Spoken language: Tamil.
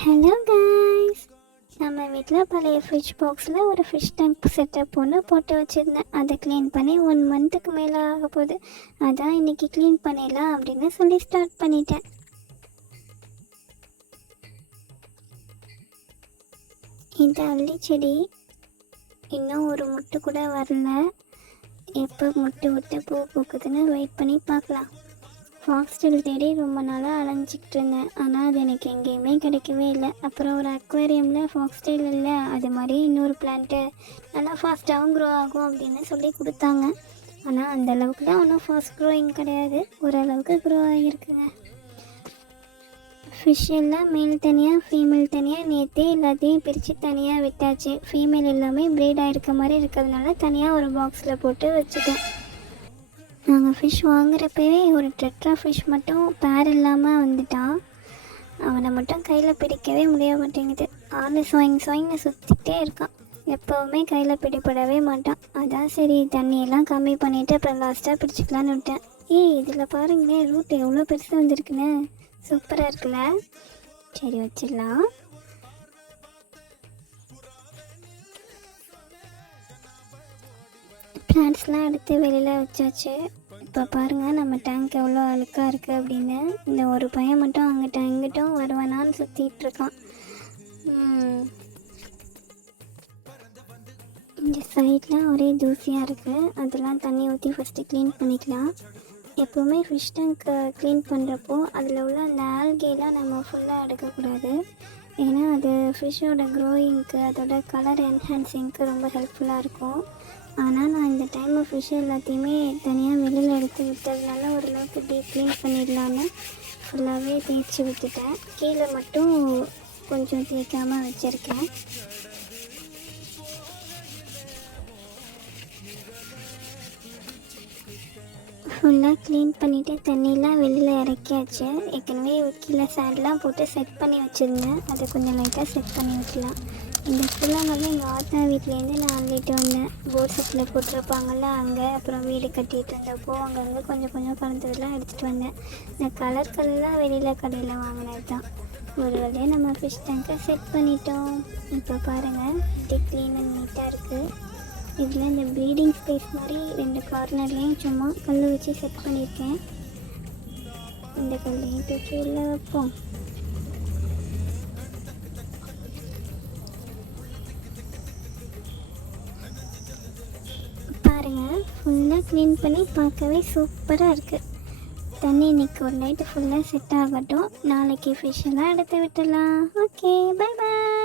ஹலோ கைஸ், நம்ம வீட்டில் பழைய ஃப்ரிட்ஜ் பாக்ஸில் ஒரு ஃபிஷ் டேங்க் செட்டப் ஒன்று போட்டு வச்சுருந்தேன். அதை க்ளீன் பண்ணி 1 மந்த்துக்கு மேலே ஆக போகுது. அதான் இன்றைக்கி க்ளீன் பண்ணிடலாம் அப்படின்னு சொல்லி ஸ்டார்ட் பண்ணிட்டேன். இந்த அள்ளி செடி இன்னும் ஒரு முட்டு கூட வரல. எப்போ முட்டு விட்டு பூ பூக்குதுன்னு வெயிட் பண்ணி பார்க்கலாம். ஃபாக்ஸ்டைல் தேடி ரொம்ப நாளாக அலைஞ்சிக்கிட்டு இருந்தேன், ஆனால் அது எனக்கு எங்கேயுமே கிடைக்கவே இல்லை. அப்புறம் ஒரு அக்வேரியமில் ஃபாக்ஸ்டைல் இல்லை, அது மாதிரி இன்னொரு பிளான்ட்டு நல்லா ஃபாஸ்ட்டாகவும் க்ரோ ஆகும் அப்படின்னு சொல்லி கொடுத்தாங்க. ஆனால் அந்தளவுக்குலாம் ஒன்றும் ஃபாஸ்ட் க்ரோயிங் கிடையாது, ஓரளவுக்கு க்ரோ ஆகியிருக்குங்க. ஃபிஷ் எல்லாம் மேல் தனியாக ஃபீமேல் தனியாக நேற்றே எல்லாத்தையும் பிரித்து தனியாக விட்டாச்சு. ஃபீமேல் எல்லாமே ப்ரீட் ஆகிருக்க மாதிரி இருக்கிறதுனால தனியாக ஒரு பாக்ஸில் போட்டு வச்சுட்டேன். நாங்கள் ஃபிஷ் வாங்குறப்பவே ஒரு டெட்ரா ஃபிஷ் மட்டும் பேர் இல்லாமல் வந்துட்டான். அவனை மட்டும் கையில் பிடிக்கவே முடிய மாட்டேங்குது. ஸ்வாயிங்னு சுற்றிக்கிட்டே இருக்கான். எப்போவுமே கையில் பிடிபடவே மாட்டான். அதான் சரி தண்ணியெல்லாம் கம்மி பண்ணிவிட்டு அப்புறம் லாஸ்ட்டாக பிடிச்சிக்கலான்னு விட்டேன். இதில் பாருங்களேன், ரூட் எவ்வளோ பெருசு வந்துருக்குன்னு. சூப்பராக இருக்குல்ல? சரி வச்சிடலாம். பிளான்ட்ஸ்லாம் எடுத்து வெளியில் வச்சாச்சு. இப்போ பாருங்கள் நம்ம டேங்க் எவ்வளோ அழுக்காக இருக்குது அப்படின்னு. இந்த ஒரு பையன் மட்டும் அங்கிட்ட இங்கிட்டும் வருவானான்னு சுற்றிட்டுருக்கான். இந்த சைடில் ஒரே தூசியாக இருக்குது, அதெல்லாம் தண்ணி ஊற்றி ஃபஸ்ட்டு க்ளீன் பண்ணிக்கலாம். எப்போவுமே ஃபிஷ் டேங்க் க்ளீன் பண்ணுறப்போ அதில் உள்ள அந்த ஆல்கேலாம் நம்ம ஃபுல்லாக எடுக்கக்கூடாது. ஏன்னா அது ஃபிஷ்ஷோட க்ரோயிங்க்கு அதோட கலர் என்ஹான்சிங்க்கு ரொம்ப ஹெல்ப்ஃபுல்லாக இருக்கும். ஆனால் நான் இந்த டைம் ஃபிஷ் எல்லாத்தையுமே தனியாக வெளியில் எடுத்து விட்டதுனால ஓரளவுக்கு டீப் க்ளீன் பண்ணிடலான்னு ஃபுல்லாகவே தேய்ச்சி விட்டுட்டேன். கீழே மட்டும் கொஞ்சம் தேய்க்காமல் வச்சுருக்கேன். ஃபுல்லாக க்ளீன் பண்ணிவிட்டு தண்ணியெலாம் வெளியில் இறக்கியாச்சு. ஏற்கனவே கீழே சேண்டெலாம் போட்டு செட் பண்ணி வச்சுருந்தேன், அதை கொஞ்சம் லைட்டாக செட் பண்ணி வைக்கலாம். இந்த ஃபுல்லாக வந்து எங்கள் ஆத்தா வீட்லேருந்து நான் அள்ளிட்டு வந்தேன். போட் செட்டில் போட்டிருப்பாங்கள்ல அங்கே, அப்புறம் வீடு கட்டிகிட்டு இருந்தப்போ அங்கங்கே கொஞ்சம் கொஞ்சம் கலந்ததெல்லாம் எடுத்துகிட்டு வந்தேன். இந்த கலர்லாம் வெளியில் கடையில் வாங்கினது தான். ஒரு வழியாக நம்ம ஃபிஷ் டேங்கை செட் பண்ணிட்டோம். இப்போ பாருங்கள், இப்படி க்ளீன் அண்ட் நீட்டாக இருக்குது. இதில் இந்த ப்ரீடிங் ஸ்பேஸ் மாதிரி 2 கார்னர்லேயும் சும்மா கல் வச்சு செட் பண்ணியிருக்கேன். இந்த கல்லையும் தூக்கி உள்ளே வைப்போம். பாருங்கள், ஃபுல்லாக க்ளீன் பண்ணி பார்க்கவே சூப்பராக இருக்குது. தண்ணி இன்றைக்கி ஒரு நைட்டு ஃபுல்லாக செட் ஆகட்டும். நாளைக்கு ஃபிஷ் எல்லாம் எடுத்து விட்டுடலாம். Okay, bye bye.